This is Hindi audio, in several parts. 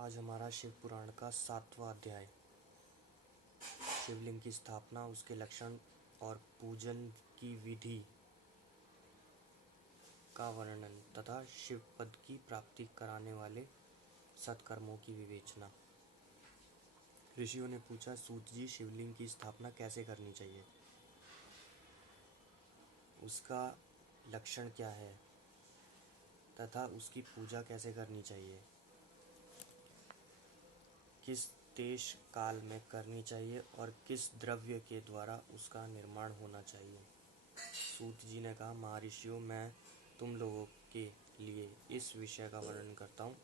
आज हमारा शिव पुराण का 7वां अध्याय शिवलिंग की स्थापना, उसके लक्षण और पूजन की विधि का वर्णन तथा शिव पद की प्राप्ति कराने वाले सत्कर्मों की विवेचना। ऋषियों ने पूछा, सूत जी, शिवलिंग की स्थापना कैसे करनी चाहिए? उसका लक्षण क्या है तथा उसकी पूजा कैसे करनी चाहिए? किस देश काल में करनी चाहिए और किस द्रव्य के द्वारा उसका निर्माण होना चाहिए? सूत जी ने कहा, महर्षियों, मैं तुम लोगों के लिए इस विषय का वर्णन करता हूँ।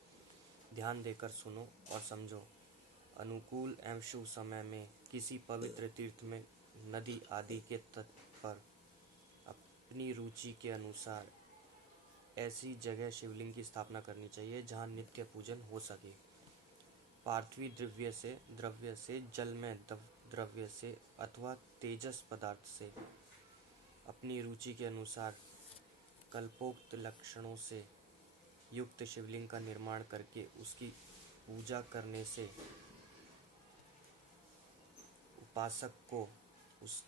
ध्यान देकर सुनो और समझो। अनुकूल एवं शुभ समय में किसी पवित्र तीर्थ में, नदी आदि के तट पर अपनी रुचि के अनुसार ऐसी जगह शिवलिंग की स्थापना करनी चाहिए जहाँ नित्य पूजन हो सके। पार्थिव द्रव्य से, जल में द्रव्य से अथवा तेजस पदार्थ से अपनी रुचि के अनुसार कल्पोक्त लक्षणों से युक्त शिवलिंग का निर्माण करके उसकी पूजा करने से उपासक को उस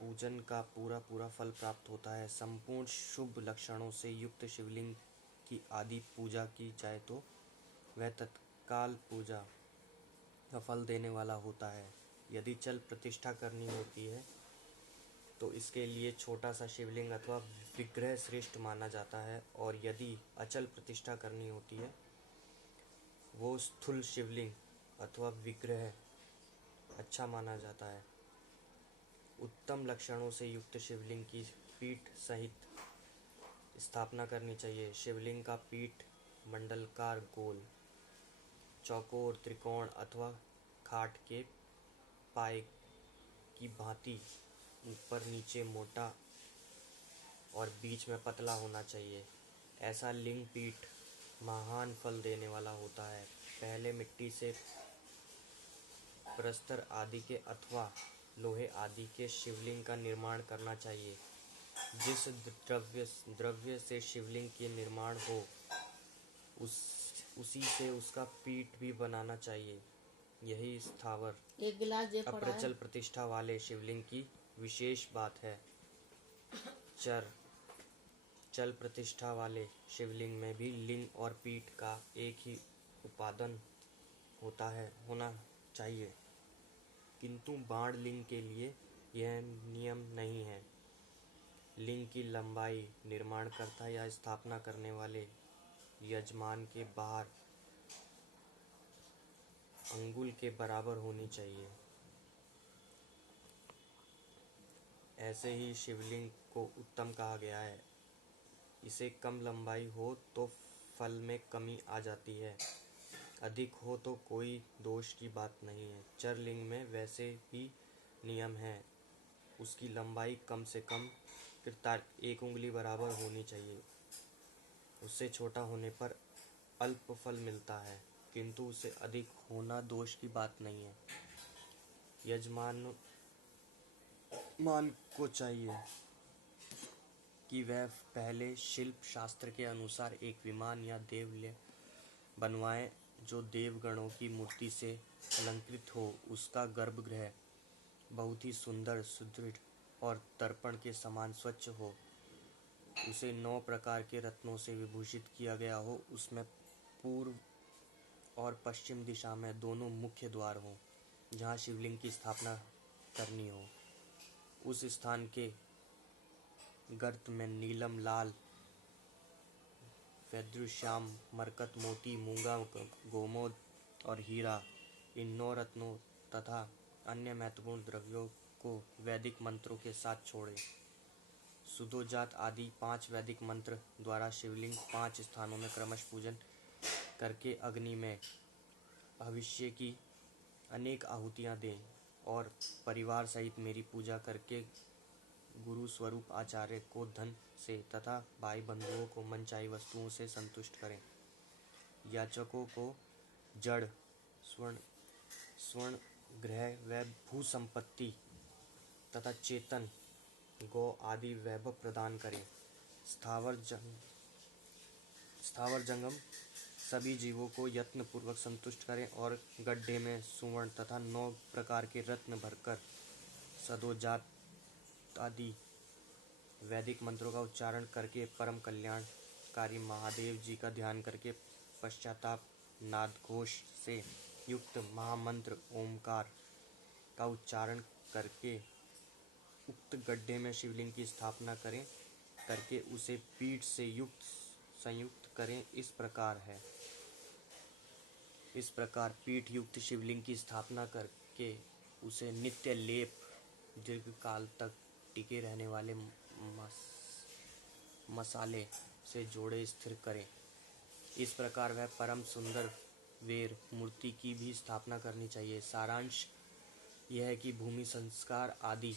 पूजन का पूरा फल प्राप्त होता है। संपूर्ण शुभ लक्षणों से युक्त शिवलिंग की आदि पूजा की जाए तो वह तत्काल पूजा का फल देने वाला होता है। यदि चल प्रतिष्ठा करनी होती है तो इसके लिए छोटा सा शिवलिंग अथवा विग्रह श्रेष्ठ माना जाता है, और यदि अचल प्रतिष्ठा करनी होती है वो स्थूल शिवलिंग अथवा विग्रह अच्छा माना जाता है। उत्तम लक्षणों से युक्त शिवलिंग की पीठ सहित स्थापना करनी चाहिए। शिवलिंग का पीठ मंडलकार, गोल, चौकोर, त्रिकोण अथवा खाट के पाए की भांति ऊपर नीचे मोटा और बीच में पतला होना चाहिए। ऐसा लिंग पीठ महान फल देने वाला होता है। पहले मिट्टी से, प्रस्तर आदि के अथवा लोहे आदि के शिवलिंग का निर्माण करना चाहिए। जिस द्रव्य से शिवलिंग के निर्माण हो उसी से उसका पीठ भी बनाना चाहिए। यही स्थावर अप्रचल प्रतिष्ठा वाले शिवलिंग की विशेष बात है। चल प्रतिष्ठा वाले शिवलिंग में भी लिंग और पीठ का एक ही उपादान होना चाहिए, किंतु बाण लिंग के लिए यह नियम नहीं है। लिंग की लंबाई निर्माणकर्ता या स्थापना करने वाले यजमान के बाहर अंगुल के बराबर होनी चाहिए। ऐसे ही शिवलिंग को उत्तम कहा गया है। इसे कम लंबाई हो तो फल में कमी आ जाती है, अधिक हो तो कोई दोष की बात नहीं है। चरलिंग में वैसे ही नियम है। उसकी लंबाई कम से कम 1 उंगली बराबर होनी चाहिए। उससे छोटा होने पर अल्प फल मिलता है, किंतु उससे अधिक होना दोष की बात नहीं है। यजमान को चाहिए कि वह पहले शिल्प शास्त्र के अनुसार एक विमान या देवल्य बनवाए जो देवगणों की मूर्ति से अलंकृत हो। उसका गर्भगृह बहुत ही सुंदर, सुदृढ़ और दर्पण के समान स्वच्छ हो। उसे 9 प्रकार के रत्नों से विभूषित किया गया हो। उसमें पूर्व और पश्चिम दिशा में दोनों मुख्य द्वार हों जहाँ शिवलिंग की स्थापना करनी हो। उस स्थान के गर्त में नीलम, लाल, वैदुष्याम, मरकत, मोती, मूंगा, गोमोद और हीरा, इन 9 रत्नों तथा अन्य महत्वपूर्ण द्रव्यों को वैदिक मंत्रों के साथ छोड़े। सुदोजात आदि 5 वैदिक मंत्र द्वारा शिवलिंग 5 स्थानों में क्रमश पूजन करके अग्नि में भविष्य की अनेक आहुतियाँ दें और परिवार सहित मेरी पूजा करके गुरु स्वरूप आचार्य को धन से तथा भाई बंधुओं को मनचाही वस्तुओं से संतुष्ट करें। याचकों को जड़, स्वर्ण, गृह व भू संपत्ति तथा चेतन गौ आदि वैभव प्रदान करें। स्थावर जंगम सभी जीवों को यत्नपूर्वक संतुष्ट करें और गड्ढे में सुवर्ण तथा 9 प्रकार के रत्न भरकर सदोजात आदि वैदिक मंत्रों का उच्चारण करके परम कल्याणकारी महादेव जी का ध्यान करके पश्चाताप नादघोष से युक्त महामंत्र ओमकार का उच्चारण करके उक्त गड्ढे में शिवलिंग की स्थापना करें करके उसे पीठ से युक्त संयुक्त करें। इस प्रकार पीठ युक्त शिवलिंग की स्थापना करके उसे नित्य लेप दीर्घ काल तक टिके रहने वाले मसाले से जोड़े स्थिर करें। इस प्रकार वह परम सुंदर वेर मूर्ति की भी स्थापना करनी चाहिए। सारांश यह है कि भूमि संस्कार आदि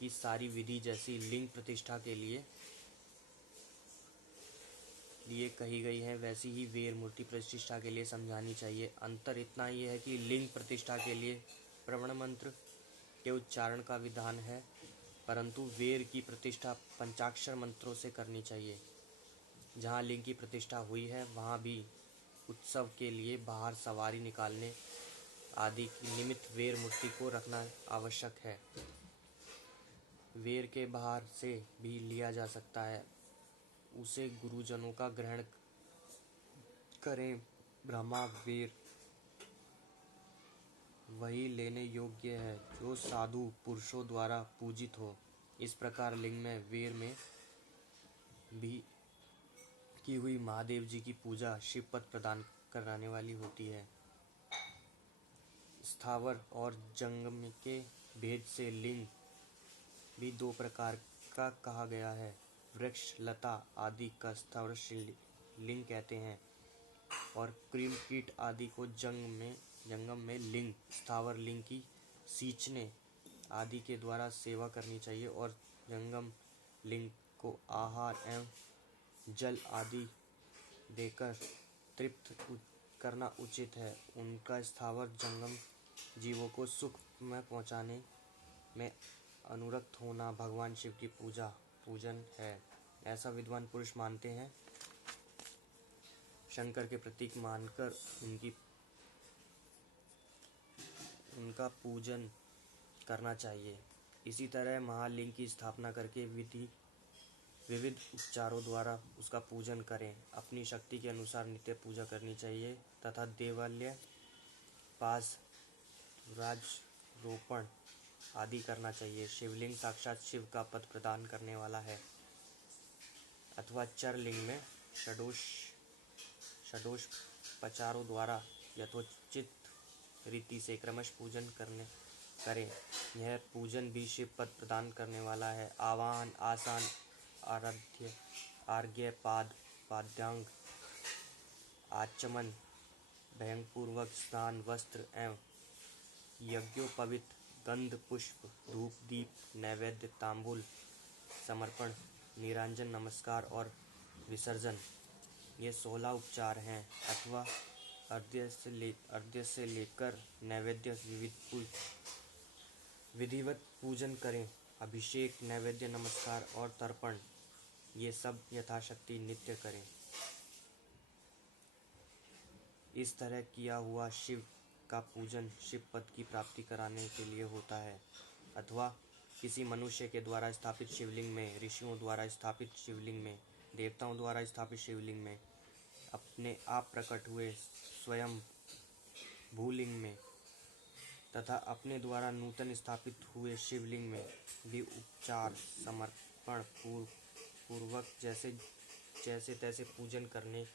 की सारी विधि जैसी लिंग प्रतिष्ठा के लिए कही गई है वैसी ही वेर मूर्ति प्रतिष्ठा के लिए समझानी चाहिए। अंतर इतना ही है कि लिंग प्रतिष्ठा के लिए प्रवण मंत्र के उच्चारण का विधान है, परंतु वेर की प्रतिष्ठा पंचाक्षर मंत्रों से करनी चाहिए। जहाँ लिंग की प्रतिष्ठा हुई है वहाँ भी उत्सव के लिए बाहर सवारी निकालने आदि की निमित्त वेर मूर्ति को रखना आवश्यक है। वेर के बाहर से भी लिया जा सकता है, उसे गुरुजनों का ग्रहण करें। ब्रह्मा वेर वही लेने योग्य है जो साधु पुरुषों द्वारा पूजित हो। इस प्रकार लिंग में वेर में भी की हुई महादेव जी की पूजा शिव पद प्रदान कराने वाली होती है। स्थावर और जंगम के भेद से लिंग भी 2 प्रकार का कहा गया है। वृक्ष लता आदि का स्थावर लिंग कहते हैं और क्रीम कीट आदि को जंगम में लिंग स्थावर लिंग की सींचने आदि के द्वारा सेवा करनी चाहिए और जंगम लिंग को आहार एवं जल आदि देकर तृप्त करना उचित है। उनका स्थावर जंगम जीवों को सुख में पहुँचाने में अनुरक्त होना भगवान शिव की पूजन है, ऐसा विद्वान पुरुष मानते हैं। शंकर के प्रतीक मानकर उनका पूजन करना चाहिए। इसी तरह महालिंग की स्थापना करके विविध उपचारों द्वारा उसका पूजन करें। अपनी शक्ति के अनुसार नित्य पूजा करनी चाहिए तथा देवालय पास राजरोपण आदि करना चाहिए। शिवलिंग साक्षात शिव का पद प्रदान करने वाला है अथवा चरलिंग में षडोषोपचारों द्वारा यथोचित रीति से क्रमश पूजन करें। यह पूजन भी शिव पद प्रदान करने वाला है। आवाहन आसन अर्घ्य पाद्यांग आचमन भयंपूर्वक स्नान वस्त्र एवं यज्ञोपवीत गंध पुष्प धूप दीप नैवेद्य तांबूल समर्पण निरांजन नमस्कार और विसर्जन ये 16 उपचार हैं अथवा अर्घ्य से लेकर नैवेद्य विधिवत पूजन करें। अभिषेक नैवेद्य नमस्कार और तर्पण ये सब यथाशक्ति नित्य करें। इस तरह किया हुआ शिव का पूजन शिव पद की प्राप्ति कराने के लिए होता है अथवा किसी मनुष्य के द्वारा स्थापित शिवलिंग में, ऋषियों द्वारा स्थापित शिवलिंग में, देवताओं द्वारा स्थापित शिवलिंग में, अपने आप प्रकट हुए स्वयं भूलिंग में तथा अपने द्वारा नूतन स्थापित हुए शिवलिंग में भी उपचार समर्पण पूर्वक जैसे तैसे पूजन करने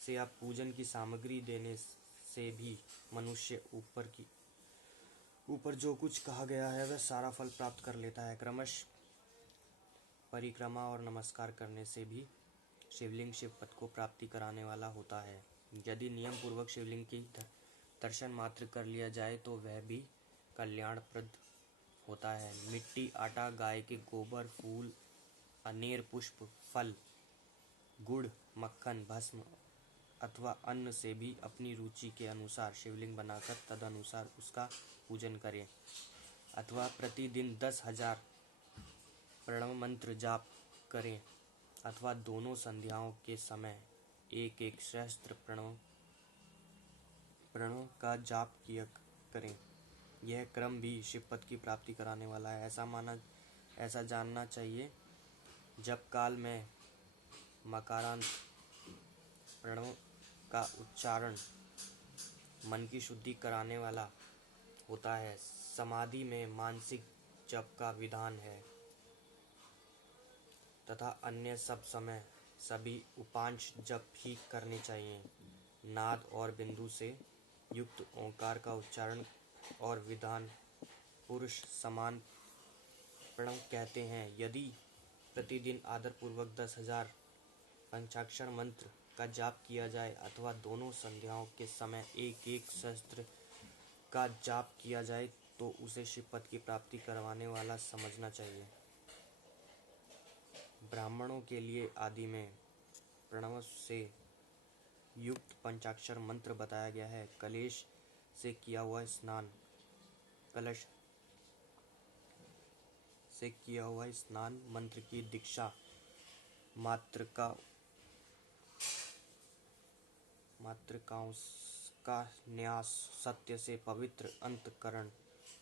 से या पूजन की सामग्री देने से भी मनुष्य ऊपर जो कुछ कहा गया है वह सारा फल प्राप्त कर लेता है। क्रमश परिक्रमा और नमस्कार करने से भी शिवलिंग शिव पद को प्राप्ति कराने वाला होता है। यदि नियम पूर्वक शिवलिंग की दर्शन मात्र कर लिया जाए तो वह भी कल्याणप्रद होता है। मिट्टी आटा गाय के गोबर फूल अनेर पुष्प फल गुड़ मक्खन भस्म अथवा अन्न से भी अपनी रुचि के अनुसार शिवलिंग बनाकर तदनुसार उसका पूजन करें अथवा प्रतिदिन 10,000 प्रणव मंत्र जाप करें अथवा दोनों संध्याओं के समय एक सहस्त्र प्रणव प्रणव का जाप किया करें। यह क्रम भी शिवपद की प्राप्ति कराने वाला है। ऐसा जानना चाहिए, जब काल में मकारांत प्रणव का उच्चारण मन की शुद्धि कराने वाला होता है। समाधि में मानसिक जप का विधान है तथा अन्य सब समय सभी उपांश जप ही करने चाहिए। नाद और बिंदु से युक्त ओंकार का उच्चारण और विधान पुरुष समान प्रणव कहते हैं। यदि प्रतिदिन आदरपूर्वक 10,000 पंचाक्षर मंत्र का जाप किया जाए अथवा दोनों संध्याओं के समय एक एक सहस्त्र का जाप किया जाए तो उसे शिवपद की प्राप्ति करवाने वाला समझना चाहिए। ब्राह्मणों के लिए आदि में प्रणव से युक्त पंचाक्षर मंत्र बताया गया है। कलश से किया हुआ स्नान मंत्र की दीक्षा मातृकाओं का न्यास सत्य से पवित्र अंतकरण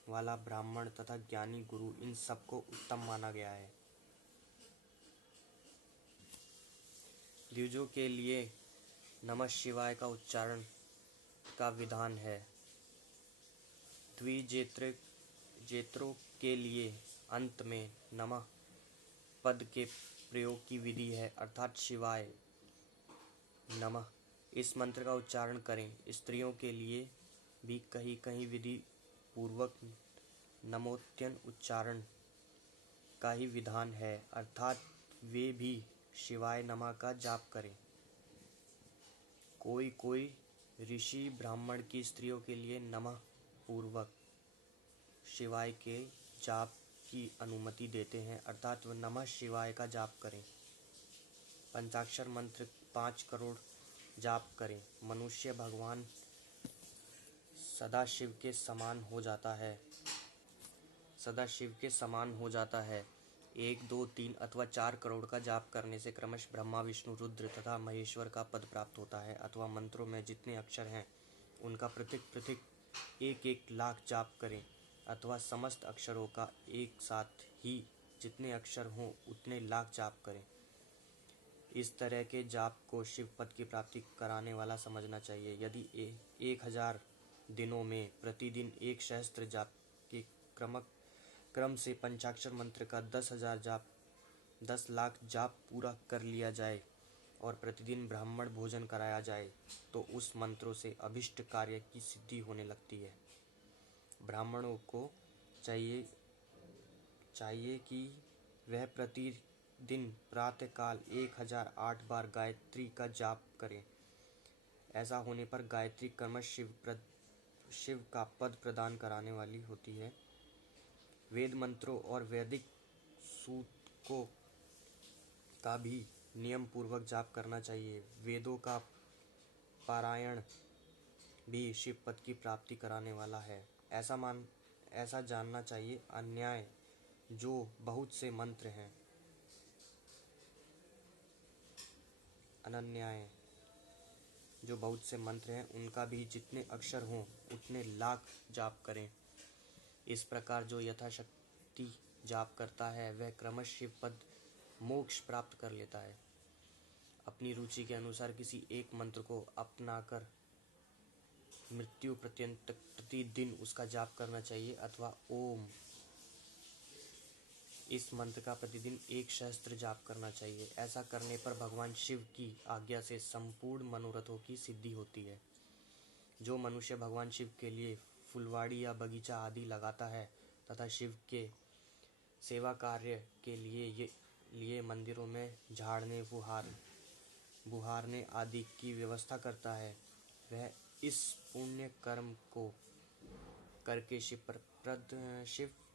वाला ब्राह्मण तथा ज्ञानी गुरु, इन सबको उत्तम माना गया है। द्विजों के लिए नमः शिवाय का उच्चारण का विधान है। द्विजेत्रों के लिए अंत में नमः पद के प्रयोग की विधि है, अर्थात शिवाय नमः इस मंत्र का उच्चारण करें। स्त्रियों के लिए भी कहीं कहीं विधि पूर्वक नमोत्यन उच्चारण का ही विधान है, अर्थात वे भी शिवाय नमः का जाप करें। कोई ऋषि ब्राह्मण की स्त्रियों के लिए नमः पूर्वक शिवाय के जाप की अनुमति देते हैं, अर्थात वह नमः शिवाय का जाप करें। पंचाक्षर मंत्र 5 करोड़ जाप करें। मनुष्य भगवान सदाशिव के समान हो जाता है। 1, 2, 3 अथवा 4 करोड़ का जाप करने से क्रमशः ब्रह्मा, विष्णु, रुद्र तथा महेश्वर का पद प्राप्त होता है। अथवा मंत्रों में जितने अक्षर हैं उनका पृथक 1-1 लाख जाप करें, अथवा समस्त अक्षरों का एक साथ ही जितने अक्षर हों उतने लाख जाप करें। इस तरह के जाप को शिवपद की प्राप्ति कराने वाला समझना चाहिए। यदि 1000 दिनों में प्रतिदिन 1 सहस्त्र जाप के क्रम से पंचाक्षर मंत्र का 10 लाख जाप पूरा कर लिया जाए और प्रतिदिन ब्राह्मण भोजन कराया जाए तो उस मंत्रों से अभिष्ट कार्य की सिद्धि होने लगती है। ब्राह्मणों को चाहिए कि वह प्रतिदिन प्रातःकाल 1008 बार गायत्री का जाप करें। ऐसा होने पर गायत्री क्रमश शिव का पद प्रदान कराने वाली होती है। वेद मंत्रों और वैदिक सूतकों का भी नियम पूर्वक जाप करना चाहिए। वेदों का पारायण भी शिवपद की प्राप्ति कराने वाला है। ऐसा जानना चाहिए, अन्याय जो बहुत से मंत्र हैं, उनका भी जितने अक्षर हों उतने लाख जाप करें। इस प्रकार जो यथाशक्ति जाप करता है वह क्रमश शिवपद मोक्ष प्राप्त कर लेता है। अपनी रुचि के अनुसार किसी एक मंत्र को अपनाकर मृत्यु पर्यंत प्रतिदिन उसका जाप करना चाहिए, अथवा ओम इस मंत्र का प्रतिदिन 1 सहस्त्र जाप करना चाहिए। ऐसा करने पर भगवान शिव की आज्ञा से संपूर्ण मनोरथों की सिद्धि होती है। जो मनुष्य भगवान शिव के लिए फुलवाड़ी या बगीचा आदि लगाता है तथा शिव के सेवा कार्य के लिए मंदिरों में झाड़ने, बुहारने आदि की व्यवस्था करता है, वह इस पुण्य कर्म को करके शिव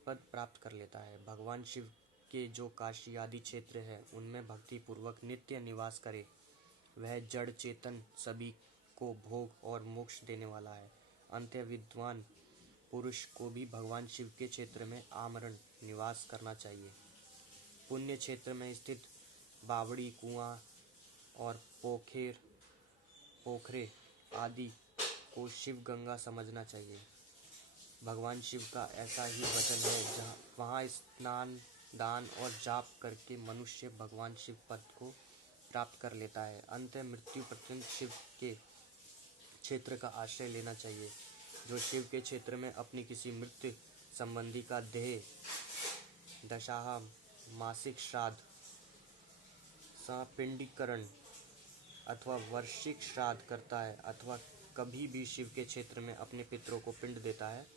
पद प्राप्त कर लेता है। भगवान शिव के जो काशी आदि क्षेत्र है उनमें भक्ति पूर्वक नित्य निवास करे, वह जड़ चेतन सभी को भोग और मोक्ष देने वाला है। अंत्य विद्वान पुरुष को भी भगवान शिव के क्षेत्र में आमरण निवास करना चाहिए। पुण्य क्षेत्र में स्थित बावड़ी, कुआं और पोखरे आदि को शिव गंगा समझना चाहिए। भगवान शिव का ऐसा ही वचन है जहाँ वहाँ स्नान, दान और जाप करके मनुष्य भगवान शिव पद को प्राप्त कर लेता है। अंत मृत्यु पर्यंत शिव के क्षेत्र का आश्रय लेना चाहिए। जो शिव के क्षेत्र में अपनी किसी मृत्यु संबंधी का देह दशाह, मासिक श्राद्ध, संपिंडीकरण अथवा वार्षिक श्राद्ध करता है अथवा कभी भी शिव के क्षेत्र में अपने पितरों को पिंड देता है,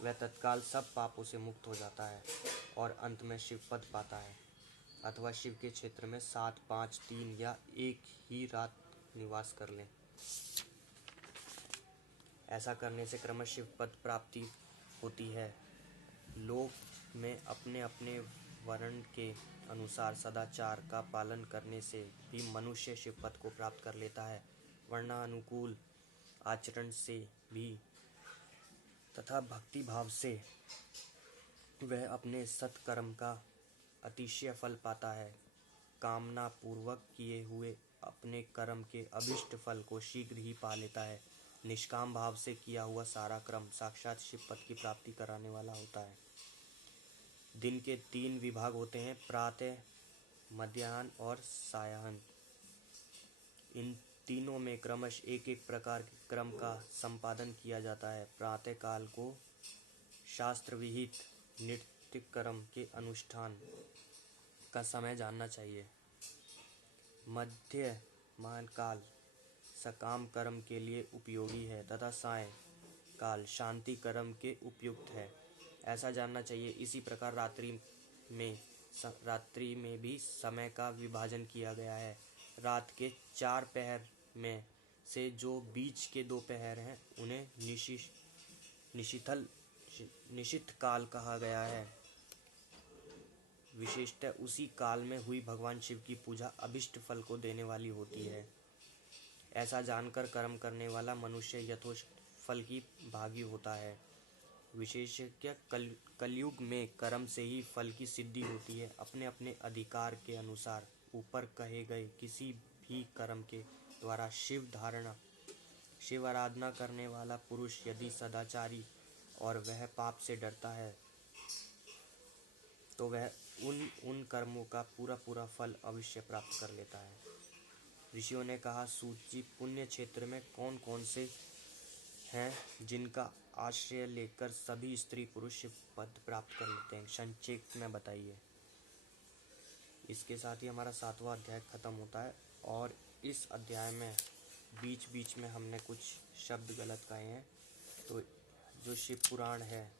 वह तत्काल सब पापों से मुक्त हो जाता है और अंत में शिव पद पाता है अथवा शिव के क्षेत्र में 7, 5, 3 या एक ही रात निवास कर लें। ऐसा करने से क्रमश शिव पद प्राप्ति होती है। लोक में अपने अपने वर्ण के अनुसार सदाचार का पालन करने से भी मनुष्य शिव पद को प्राप्त कर लेता है। वर्णानुकूल आचरण से भी तथा भक्ति भाव से वह अपने सत्कर्म का अतिशय फल पाता है। कामना पूर्वक किए हुए अपने कर्म के अभिष्ट फल को शीघ्र ही पा लेता है। निष्काम भाव से किया हुआ सारा कर्म साक्षात शिव पद की प्राप्ति कराने वाला होता है। दिन के 3 विभाग होते हैं, प्रातः, मध्याह्न और सायं। इन तीनों में क्रमश एक एक प्रकार के क्रम का संपादन किया जाता है। प्रातः काल को शास्त्र विहित नित्य कर्म के अनुष्ठान का समय जानना चाहिए। मध्याह्न काल सकाम कर्म के लिए उपयोगी है तथा सायं काल शांति कर्म के उपयुक्त है, ऐसा जानना चाहिए। इसी प्रकार रात्रि में भी समय का विभाजन किया गया है। रात के 4 पहर में से जो बीच के 2 पहर हैं उन्हें निशिथ काल कहा गया है। विशेषतः उसी काल में हुई भगवान शिव की पूजा अभिष्ट फल को देने वाली होती है। ऐसा जानकर कर्म करने वाला मनुष्य यथोचित फल की भागी होता है। विशेषज्ञ कलयुग में कर्म से ही फल की सिद्धि होती है। अपने अपने अधिकार के अनुसार ऊपर कहे गए किसी भी कर्म के द्वारा शिव आराधना करने वाला पुरुष यदि सदाचारी और वह पाप से डरता है तो वह उन कर्मों का पूरा फल अवश्य प्राप्त कर लेता है। ऋषियों ने कहा, सूत जी, पुण्य क्षेत्र में कौन कौन से हैं जिनका आश्रय लेकर सभी स्त्री पुरुष शिव पद प्राप्त कर लेते हैं, संक्षेप में बताइए। इसके साथ ही हमारा 7वां अध्याय खत्म होता है और इस अध्याय में बीच बीच में हमने कुछ शब्द गलत कहे हैं, तो जो शिव पुराण है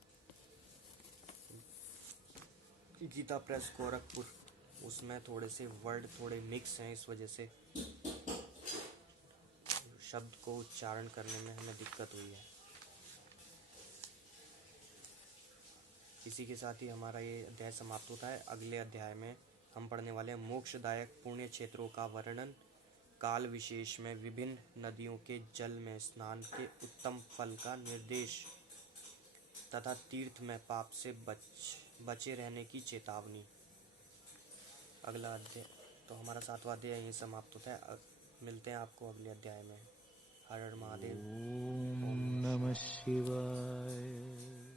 गीता प्रेस गोरखपुर, उसमें थोड़े से वर्ड थोड़े मिक्स हैं, इस वजह से शब्द को उच्चारण करने में हमें दिक्कत हुई है। इसी के साथ ही हमारा ये अध्याय समाप्त होता है। अगले अध्याय में हम पढ़ने वाले हैं मोक्षदायक पुण्य क्षेत्रों का वर्णन, काल विशेष में विभिन्न नदियों के जल में स्नान के उत्तम फल का निर्देश तथा तीर्थ में पाप से बचे रहने की चेतावनी। अगला अध्याय तो हमारा 7वां अध्याय यहीं समाप्त होता है। मिलते हैं आपको अगले अध्याय में। हर हर महादेव। ओम नमः शिवाय।